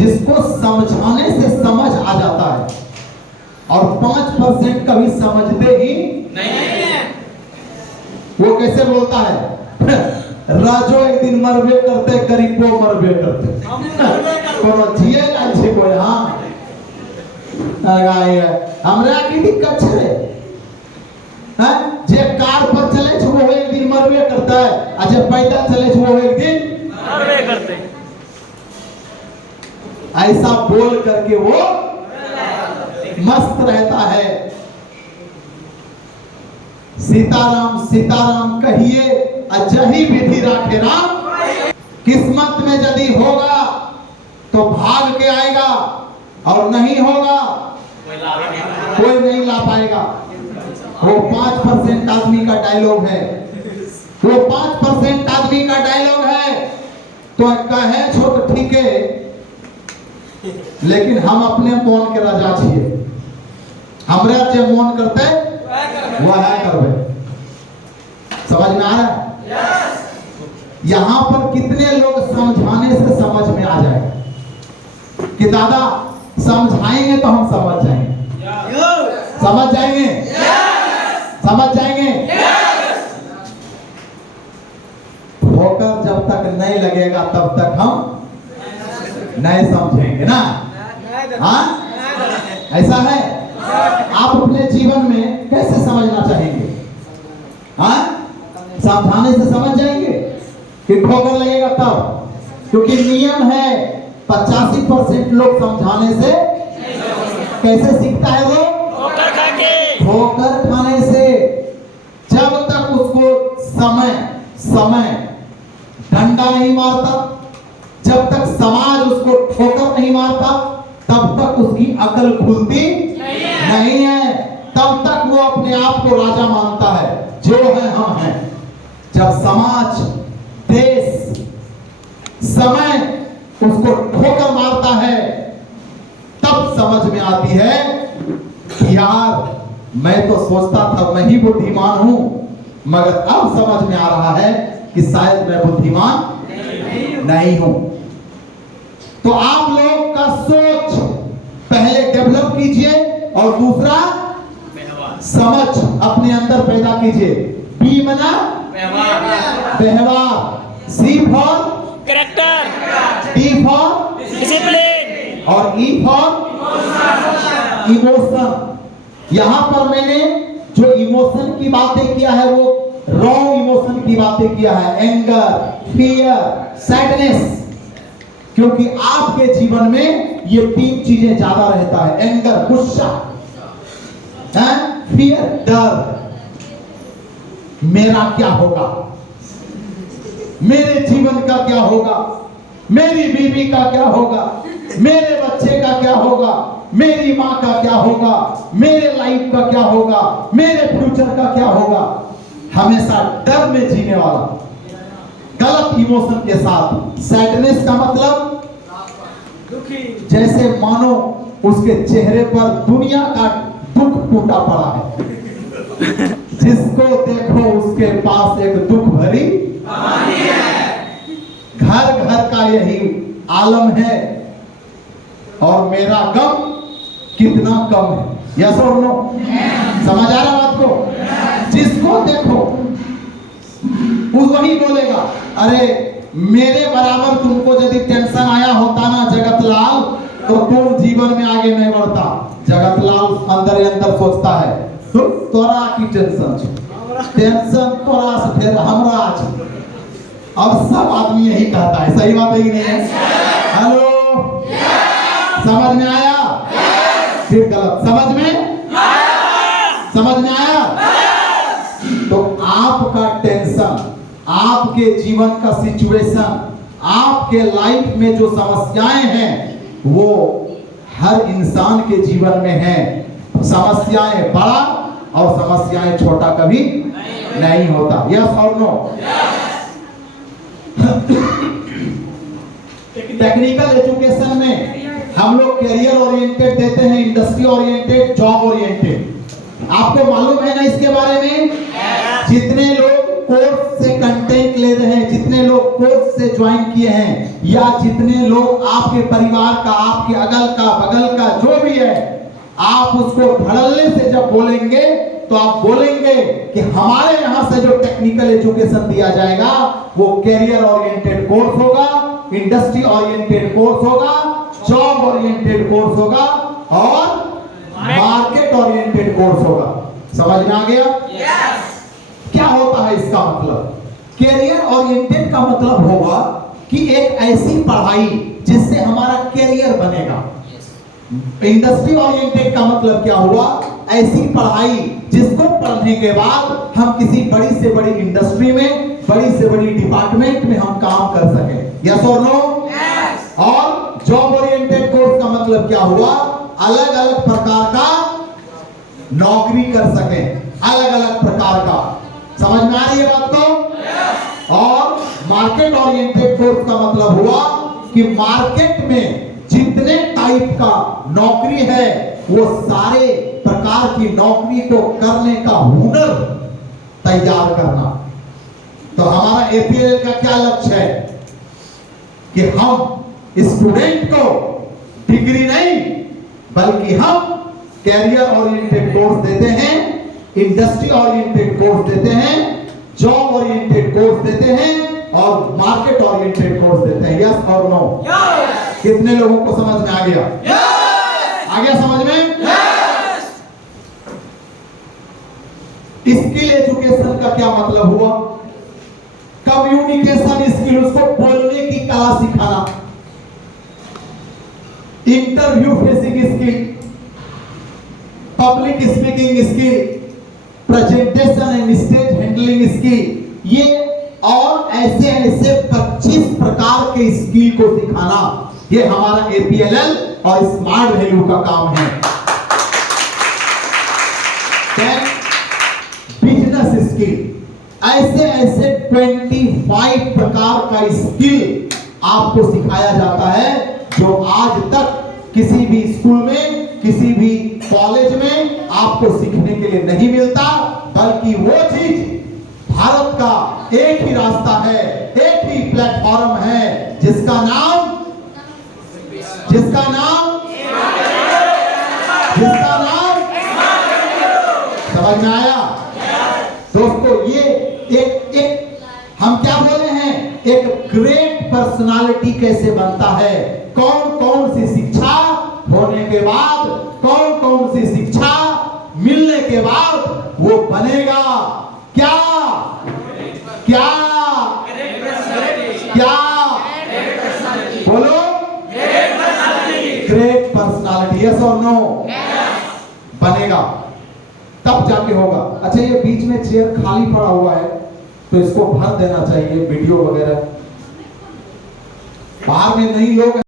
जिसको समझाने से समझ आ जाता है, और 5% कभी समझते ही नहीं है। वो कैसे बोलता है? राजो एक दिन मरबे करते, गरीबो मरबे करते, कोनो जिए ना छे कोई। हाँ हमरा की दिक्कत छे, जे कार पर चले छे वो एक दिन मरबे करता है, आ जे पैदल चले छे वो एक दिन मरबे करते। ऐसा बोल करके वो मस्त रहता है। सीताराम सीताराम कहिए अजही विधि राखे राम। किस्मत में यदि होगा तो भाग के आएगा, और नहीं होगा कोई नहीं ला पाएगा। वो 5% आदमी का डायलॉग है, वो 5% आदमी का डायलॉग है। तो कहे छो तो ठीक है, लेकिन हम अपने मन के राजा छिए, हमरा जे मन करते वह करबे। समझ में आ रहा है? यहाँ पर कितने लोग समझाने से समझ में आ जाएगा कि दादा समझाएंगे तो हम समझ जाएंगे, समझ जाएंगे, समझ जाएंगे। ठोकर जब तक नहीं लगेगा तब तक हम नहीं समझेंगे ना। हाँ ऐसा है। आप अपने जीवन में कैसे समझना चाहेंगे? हाँ समझाने से समझ जाएंगे कि ठोकर लगेगा तब? क्योंकि नियम है 85% लोग समझाने से कैसे सीखता है? वो ठोकर खाने से। जब तक उसको समय डंडा नहीं मारता, जब तक समाज उसको ठोकर नहीं मारता, तब तक उसकी अकल खुलती नहीं है। तब तक वो अपने आप को राजा मानता है, जो है हम हैं। जब समाज, देश, समय उसको ठोकर मारता है, तब समझ में आती है कि यार मैं तो सोचता था मैं ही बुद्धिमान हूं, मगर अब समझ में आ रहा है कि शायद मैं बुद्धिमान नहीं हूं। तो आप लोग का सोच पहले डेवलप कीजिए, और दूसरा समझ अपने अंदर पैदा कीजिए। बी मना व्यवहार, C for character, D for discipline, और ई फॉर इमोशन। यहां पर मैंने जो इमोशन की बातें किया है वो रॉन्ग इमोशन की बातें किया है। Anger, fear, sadness. क्योंकि आपके जीवन में ये 3 चीजें ज्यादा रहता है। एंगर गुस्सा, फियर डर। मेरा क्या होगा, मेरे जीवन का क्या होगा, मेरी बीवी का क्या होगा, मेरे बच्चे का क्या होगा, मेरी माँ का क्या होगा, मेरे लाइफ का क्या होगा, मेरे फ्यूचर का क्या होगा। हमेशा डर में जीने वाला, गलत इमोशन के साथ। सैडनेस का मतलब जैसे मानो उसके चेहरे पर दुनिया का दुख टूटा पड़ा है। जिसको देखो उसके पास एक दुख भरी कहानी है। घर घर का यही आलम है, और मेरा गम कितना कम है। यस और नो? समझ आ रहा बात को? जिसको देखो वही बोलेगा, अरे मेरे बराबर तुमको यदि टेंशन आया होता ना जगतलाल, तो तुम जीवन में आगे नहीं बढ़ता। जगतलाल अंदर ही अंदर सोचता है तोरा की टेंशन तोरा से फिर हमरा। अब सब आदमी यही कहता है। सही बात है कि नहीं है? हेलो, समझ में आया? फिर गलत। समझ में आया? तो आपका टेंशन, आपके जीवन का सिचुएशन, आपके लाइफ में जो समस्याएं हैं, वो हर इंसान के जीवन में है। समस्याएं बड़ा और समस्याएं छोटा कभी नहीं होता। यस और नो? टेक्निकल एजुकेशन में हम लोग कैरियर ओरिएंटेड देते हैं, इंडस्ट्री ओरिएंटेड, जॉब ओरिएंटेड। आपको मालूम है ना इसके बारे में? जितने लोग कोर्स से कंटेंट ले रहे हैं, जितने लोग कोर्स से ज्वाइन किए हैं, या जितने लोग आपके परिवार का, आपके अगल का बगल का जो भी है, आप उसको धड़ल्ले से जब बोलेंगे तो आप बोलेंगे कि हमारे यहां से जो टेक्निकल एजुकेशन दिया जाएगा वो कैरियर ओरिएंटेड कोर्स होगा, इंडस्ट्री ओरिएंटेड कोर्स होगा, जॉब ओरिएंटेड कोर्स होगा और मार्केट ओरिएंटेड कोर्स होगा। समझ में आ गया? क्या होता है इसका मतलब? कैरियर ओरिएंटेड का मतलब होगा कि एक ऐसी पढ़ाई जिससे हमारा कैरियर बनेगा। इंडस्ट्री ओरिएंटेड का मतलब क्या हुआ? ऐसी पढ़ाई जिसको पढ़ने के बाद हम किसी बड़ी से बड़ी इंडस्ट्री में, बड़ी से बड़ी डिपार्टमेंट में हम काम कर सकें। यस और नो? और जॉब ओरिएंटेड कोर्स का मतलब क्या हुआ? अलग अलग प्रकार का नौकरी कर सकें, अलग अलग प्रकार का। समझ में आ रही है बात को? और मार्केट ओरिएंटेड कोर्स का मतलब हुआ कि मार्केट में जितने टाइप का नौकरी है वो सारे प्रकार की नौकरी को करने का हुनर तैयार करना। तो हमारा एपीएल का क्या लक्ष्य है कि हम स्टूडेंट को डिग्री नहीं बल्कि हम कैरियर ओरिएंटेड कोर्स देते हैं, इंडस्ट्री ओरिएंटेड कोर्स देते हैं, जॉब ओरिएंटेड कोर्स देते हैं और मार्केट ओरिएंटेड कोर्स देते हैं। यस और नो? कितने लोगों को समझ में आ गया? आ गया समझ में? स्किल एजुकेशन का क्या मतलब हुआ? कम्युनिकेशन स्किल, उसको बोलने की कला सिखाना, interview facing skill, public speaking skill, presentation and stage handling skill, ये और ऐसे ऐसे 25 प्रकार के स्किल को सिखाना, ये हमारा एपीएलएल और स्मार्ट वैल्यू का काम है। बिजनेस स्किल, ऐसे ऐसे 25 प्रकार का स्किल आपको सिखाया जाता है जो आज तक किसी भी स्कूल में, किसी भी कॉलेज में आपको सीखने के लिए नहीं मिलता, बल्कि वो चीज भारत का एक ही रास्ता है, एक ही प्लेटफॉर्म है जिसका नाम समझ में आया? दोस्तों, ये एक हम क्या बोले हैं, एक ग्रेट पर्सनालिटी कैसे बनता है, कौन कौन सी शिक्षा होने के बाद, कौन कौन सी शिक्षा मिलने के बाद वो बनेगा क्या क्या क्या? बोलो, ग्रेट पर्सनालिटी। यस और नो? बनेगा तब जाके होगा। अच्छा, ये बीच में चेयर खाली पड़ा हुआ है तो इसको भर देना चाहिए, वीडियो वगैरह। बाहर में नहीं लोग